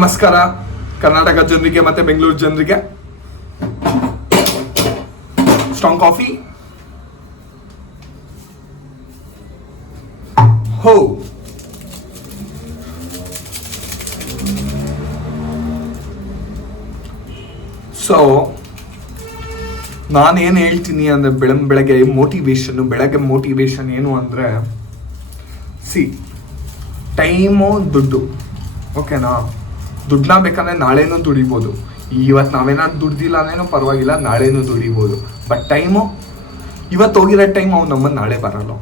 ನಮಸ್ಕಾರ ಕರ್ನಾಟಕ ಜನರಿಗೆ ಮತ್ತೆ ಬೆಂಗಳೂರು ಜನರಿಗೆ. Strong coffee. ಹೋ ಸೊ ನಾನೇನು ಹೇಳ್ತೀನಿ ಅಂದರೆ ಬೆಳಗ್ಗೆ ಮೋಟಿವೇಶನ್ ಏನು ಅಂದರೆ, ಟೈಮು ದುಡ್ಡು. ಓಕೆನಾ? ದುಡ್ಡನ್ನ ಬೇಕಂದ್ರೆ ನಾಳೆನೂ ದುಡಿಬೋದು. ಇವತ್ತು ನಾವೇನಾದ್ರು ದುಡ್ದಿಲ್ಲ ಅಂದ್ರೇನೂ ಪರವಾಗಿಲ್ಲ, ನಾಳೆನೂ ದುಡಿಬೋದು. ಬಟ್ ಟೈಮು, ಇವತ್ತು ಹೋಗಿರೋ ಟೈಮ್ ಅವ್ನು ನಮ್ಮನ್ನು ನಾಳೆ ಬರಲ್ಲ.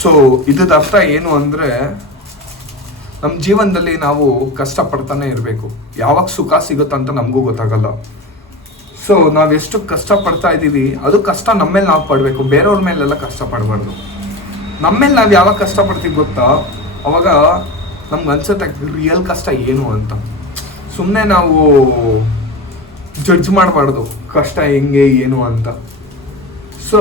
ಸೊ ಇದ್ರ ಅರ್ಥ ಏನು ಅಂದರೆ, ನಮ್ಮ ಜೀವನದಲ್ಲಿ ನಾವು ಕಷ್ಟಪಡ್ತಾನೆ ಇರಬೇಕು. ಯಾವಾಗ ಸುಖ ಸಿಗುತ್ತಂತ ನಮಗೂ ಗೊತ್ತಾಗಲ್ಲ. ಸೊ ನಾವೆಷ್ಟು ಕಷ್ಟಪಡ್ತಾ ಇದ್ದೀವಿ, ಅದು ಕಷ್ಟ ನಮ್ಮ ಮೇಲೆ ನಾವು ಪಡಬೇಕು, ಬೇರೆಯವ್ರ ಮೇಲೆಲ್ಲ ಕಷ್ಟಪಡಬಾರ್ದು. ನಮ್ಮ ಮೇಲೆ ನಾವು ಯಾವಾಗ ಕಷ್ಟಪಡ್ತೀವಿ ಗೊತ್ತಾ, ಅವಾಗ ನಮ್ಗೆ ಅನ್ಸುತ್ತೆ ರಿಯಲ್ ಕಷ್ಟ ಏನು ಅಂತ. ಸುಮ್ಮನೆ ನಾವು ಜಡ್ಜ್ ಮಾಡಬಾರ್ದು ಕಷ್ಟ ಹೆಂಗೆ ಏನು ಅಂತ. ಸೊ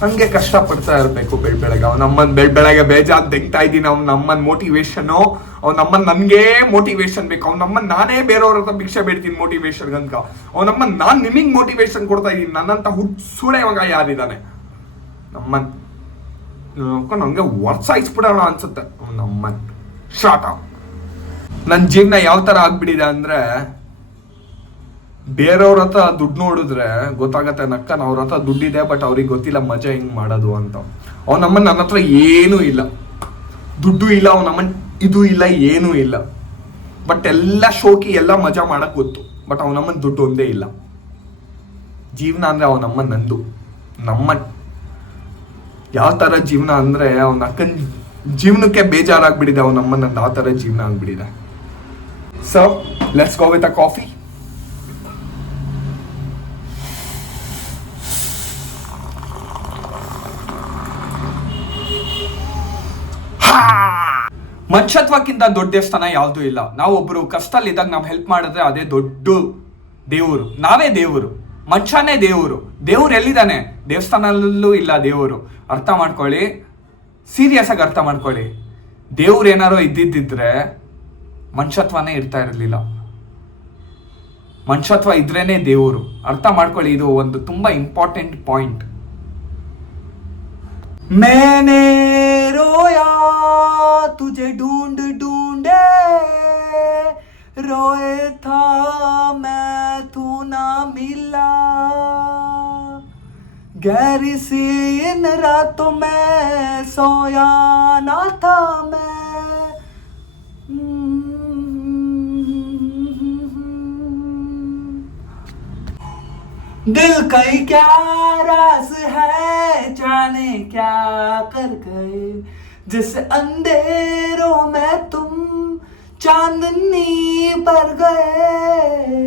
ಹಂಗೆ ಕಷ್ಟಪಡ್ತಾ ಇರಬೇಕು ಬೆಳಗ್ಗೆ. ಅವ್ನು ನಮ್ಮನ್ನು ಬೆಳಗ್ಗೆ ಬೇಜಾರು ತೆಗ್ತಾ ಇದ್ದೀನಿ, ಅವ್ನು ನಮ್ಮನ್ನು ಮೋಟಿವೇಶನು, ಅವ್ನು ನಮ್ಮನ್ನು ನನಗೇ ಮೋಟಿವೇಶನ್ ಬೇಕು, ಅವ್ನು ನಮ್ಮನ್ನು ನಾನೇ ಬೇರೆಯವ್ರ ಹತ್ರ ಭಿಕ್ಷೆ ಬೇಡ್ತೀನಿ ಮೋಟಿವೇಶನ್ ಅಂತ. ಅವ್ನು ನಮ್ಮನ್ನು ನಾನು ನಿಮಗೆ ಮೋಟಿವೇಶನ್ ಕೊಡ್ತಾ ಇದ್ದೀನಿ. ನನ್ನಂತ ಹುಡ್ಸುಳೆ ಇವಾಗ ಯಾರಿದ್ದಾನೆ? ನಮ್ಮನ್ನು ನಮಗೆ ವರ್ಸಾಯಿಸ್ಬಿಡೋಣ ಅನ್ಸುತ್ತೆ. ನಮ್ಮನ್ನು ಶಾರ್ಟ್ ಆಫ್. ನನ್ನ ಜೀವನ ಯಾವ ಥರ ಆಗ್ಬಿಟ್ಟಿದೆ ಅಂದರೆ, ಬೇರೆಯವ್ರ ಹತ್ರ ದುಡ್ಡು ನೋಡಿದ್ರೆ ಗೊತ್ತಾಗತ್ತೆ ನಕ್ಕನ ಅವ್ರ ಹತ್ರ ದುಡ್ಡಿದೆ, ಬಟ್ ಅವ್ರಿಗೆ ಗೊತ್ತಿಲ್ಲ ಮಜಾ ಹೆಂಗೆ ಮಾಡೋದು ಅಂತ. ಅವ್ನು ನಮ್ಮನ್ನು, ನನ್ನ ಹತ್ರ ಏನೂ ಇಲ್ಲ, ದುಡ್ಡು ಇಲ್ಲ, ಅವ್ನು ನಮ್ಮನ್ನು ಇದು ಇಲ್ಲ, ಏನೂ ಇಲ್ಲ, ಬಟ್ ಎಲ್ಲ ಶೋಕಿ ಎಲ್ಲ ಮಜಾ ಮಾಡೋಕ್ಕೆ ಗೊತ್ತು. ಬಟ್ ಅವ್ನು ನಮ್ಮನ್ನು ದುಡ್ಡು ಒಂದೇ ಇಲ್ಲ. ಜೀವನ ಅಂದರೆ ಅವ್ನು ನಮ್ಮನ್ನು ನಂದು ಯಾವ ಥರ ಜೀವನ ಅಂದರೆ, ಅವ್ನ ಅಕ್ಕನ ಜೀವನಕ್ಕೆ ಬೇಜಾರಾಗ್ಬಿಟ್ಟಿದೆ, ಅವ್ನು ನಮ್ಮನ್ನು ನಂದು ಆ ಥರ ಜೀವನ ಆಗ್ಬಿಟ್ಟಿದೆ. So let's go with a coffee. ಮನುಷ್ಯತ್ವಕ್ಕಿಂತ ದೊಡ್ಡ ದೇವಸ್ಥಾನ ಯಾವುದೂ ಇಲ್ಲ. ನಾವೊಬ್ಬರು ಕಷ್ಟದಲ್ಲಿದ್ದಾಗ ನಾವು ಹೆಲ್ಪ್ ಮಾಡಿದ್ರೆ ಅದೇ ದೊಡ್ಡ ದೇವರು. ನಾವೇ ದೇವರು, ಮನುಷ್ಯನೇ ದೇವರು. ದೇವ್ರು ಎಲ್ಲಿದ್ದಾನೆ? ದೇವಸ್ಥಾನದಲ್ಲೂ ಇಲ್ಲ ದೇವರು. ಅರ್ಥ ಮಾಡ್ಕೊಳ್ಳಿ, ಸೀರಿಯಸ್ ಆಗಿ ಅರ್ಥ ಮಾಡ್ಕೊಳ್ಳಿ. ದೇವ್ರು ಏನಾರೋ ಇದ್ದಿದ್ದಿದ್ರೆ ಮನುಷ್ಯತ್ವನೇ ಇರ್ತಾ ಇರಲಿಲ್ಲ. ಮನುಷ್ಯತ್ವ ಇದ್ರೇನೆ ದೇವರು. ಅರ್ಥ ಮಾಡ್ಕೊಳ್ಳಿ, ಇದು ಒಂದು ತುಂಬಾ ಇಂಪಾರ್ಟೆಂಟ್ ಪಾಯಿಂಟ್. मैंने रोया तुझे ढूंढ ढूंढे, रोए था मैं तू ना मिला, गहरी सी इन रातों में सोया ना था मैं, दिल कई क्या राज है, जाने क्या कर गए, जिस अंधेरों में तुम चांदनी पर गए,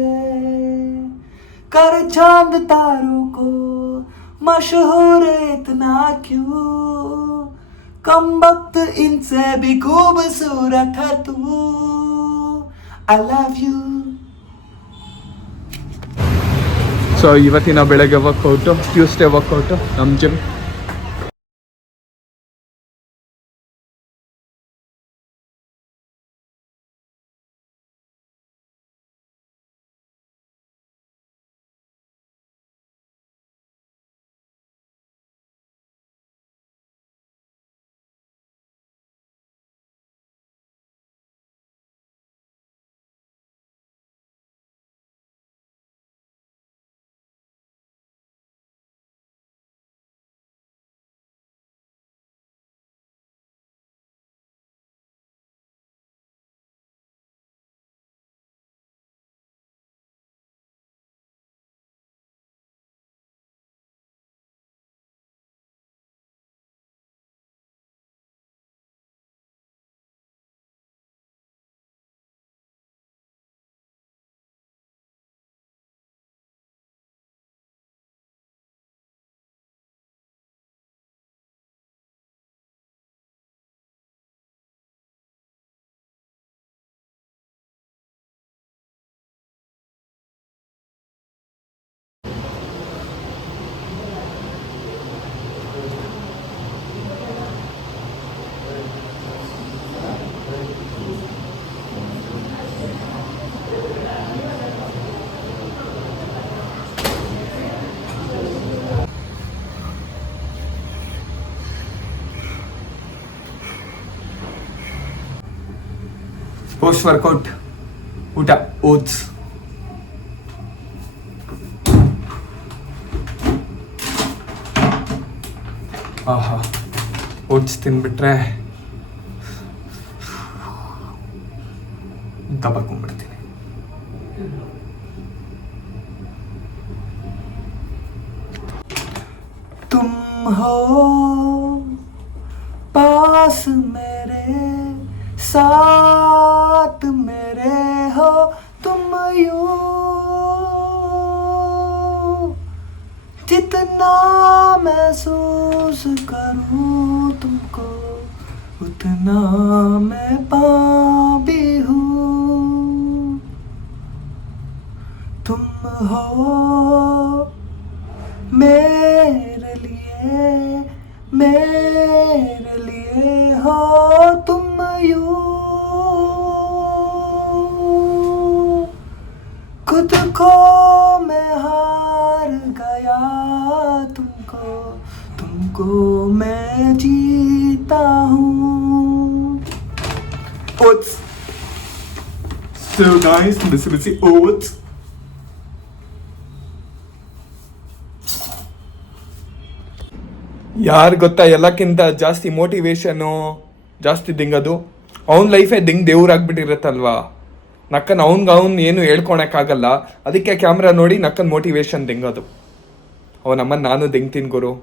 कर चांद तारों को मशहूर इतना क्यों, कम वक्त इनसे भी खूबसूरत है तू, I love you. ಸೊ ಇವತ್ತಿನ ಬೆಳಗ್ಗೆ ವರ್ಕೌಟು, ಟ್ಯೂಸ್ಡೇ ವರ್ಕೌಟು ನಮ್ಮ ಜಿಮ್. ಪೋಸ್ಟ್ ವರ್ಕೌಟ್ ಊಟ ಓಟ್ಸ್. ಆಹಾ, ಓಟ್ಸ್ ತಿನ್ಬಿಟ್ರೆ ದಬಾಕೊಂಡ್ಬಿಡ್ತೀನಿ. तुम हो पास मेरे, साथ मेरे हो तुम यूं, जितना महसूस करूं तुमको उतना मैं पा भी हूँ. तुम हो मेरे लिए हो तुम यूं, खुद को मैं हार गया तुमको मैं जीता हूँ. Oats, so nice, messy oats. ಯಾರು ಗೊತ್ತಾ ಎಲ್ಲಕ್ಕಿಂತ ಜಾಸ್ತಿ ಮೋಟಿವೇಶನ್ನು ಜಾಸ್ತಿ ದಿಂಗದು ಅವ್ನ ಲೈಫೇ ದೇವ್ರಾಗ್ಬಿಟ್ಟಿರತ್ತಲ್ವಾ. ನಕ್ಕನ್ ಅವ್ನು ಏನು ಹೇಳ್ಕೊಳಕ್ಕಾಗಲ್ಲ, ಅದಕ್ಕೆ ಕ್ಯಾಮ್ರಾ ನೋಡಿ ನಕ್ಕನ್ ಮೋಟಿವೇಶನ್ ದಿಂಗದು. ಅವನಮ್ಮನ ನಾನು ದಿಂಗ್ತೀನಿ ಗುರು.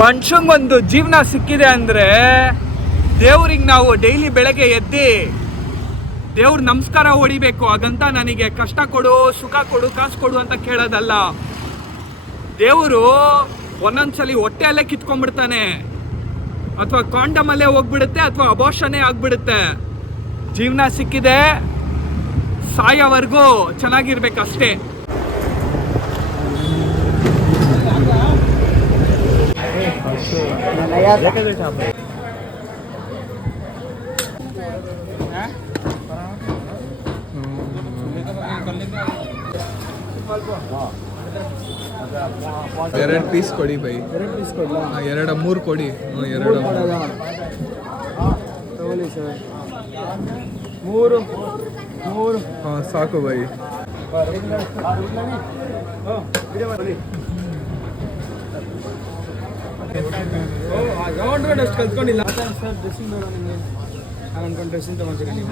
ಮನುಷ್ಯಂಗೊಂದು ಜೀವನ ಸಿಕ್ಕಿದೆ ಅಂದರೆ ದೇವ್ರಿಗೆ ನಾವು ಡೈಲಿ ಬೆಳಗ್ಗೆ ಎದ್ದು ದೇವ್ರ ನಮಸ್ಕಾರ ಹೊಡಿಬೇಕು. ಹಾಗಂತ ನನಗೆ ಕಷ್ಟ ಕೊಡು, ಸುಖ ಕೊಡು, ಕಾಸು ಕೊಡು ಅಂತ ಕೇಳೋದಲ್ಲ. ದೇವರು ಒಂದೊಂದ್ಸಲಿ ಹೊಟ್ಟೆಯಲ್ಲೇ ಕಿತ್ಕೊಂಡ್ಬಿಡ್ತಾನೆ, ಅಥವಾ ಕಾಂಡಮಲ್ಲೇ ಹೋಗ್ಬಿಡುತ್ತೆ, ಅಥವಾ ಅಬೋಷನೇ ಆಗ್ಬಿಡುತ್ತೆ. ಜೀವನ ಸಿಕ್ಕಿದೆ, ಸಾಯೋವರೆಗೂ ಚೆನ್ನಾಗಿರ್ಬೇಕಷ್ಟೇ. ಎರಡು ಪೀಸ್ ಕೊಡಿ ಬೈ. ಎರಡು ಮೂರು ಕೊಡಿ. ಎರಡು ಮೂರು ಹಾಂ ಸಾಕು ಬೈ. ಅಷ್ಟು ಕಲ್ತ್ಕೊಂಡಿಲ್ಲ ಸರ್. ಡ್ರೆಸ್ಸಿಂಗ್ ಬೇಡ ನಿಮಗೆ, ನಾನು ಅನ್ಕೊಂಡು ಡ್ರೆಸ್ಸಿಂಗ್ ತೊಗೊಂತೀನಿ.